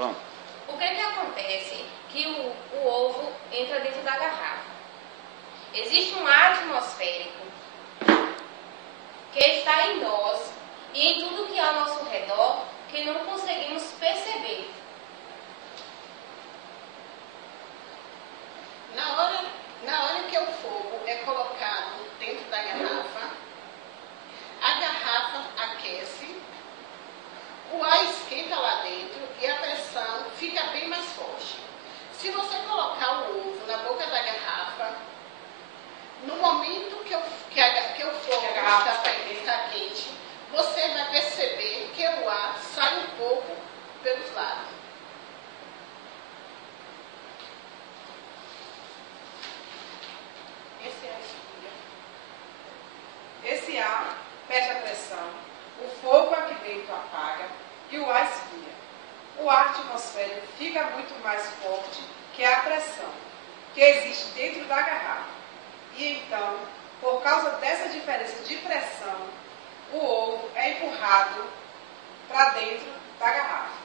Pronto. O que acontece? Que o ovo entra dentro da garrafa. Existe um ar atmosférico que está em nós e em tudo que há ao nosso redor que não conseguimos perceber. Na hora que o fogo é colocado dentro da garrafa, a garrafa aquece, o ar esquenta lá dentro e a pressão fica bem mais forte. Se você colocar o ovo na boca da garrafa, no momento que o fogo está quente, você vai perceber que o ar sai um pouco pelos lados. Esse é a esfria. Esse ar perde a pressão, o fogo aqui dentro apaga e o ar esfria. O ar atmosférico fica muito mais forte que a pressão que existe dentro da garrafa. E então, por causa dessa diferença de pressão, o ovo é empurrado para dentro da garrafa.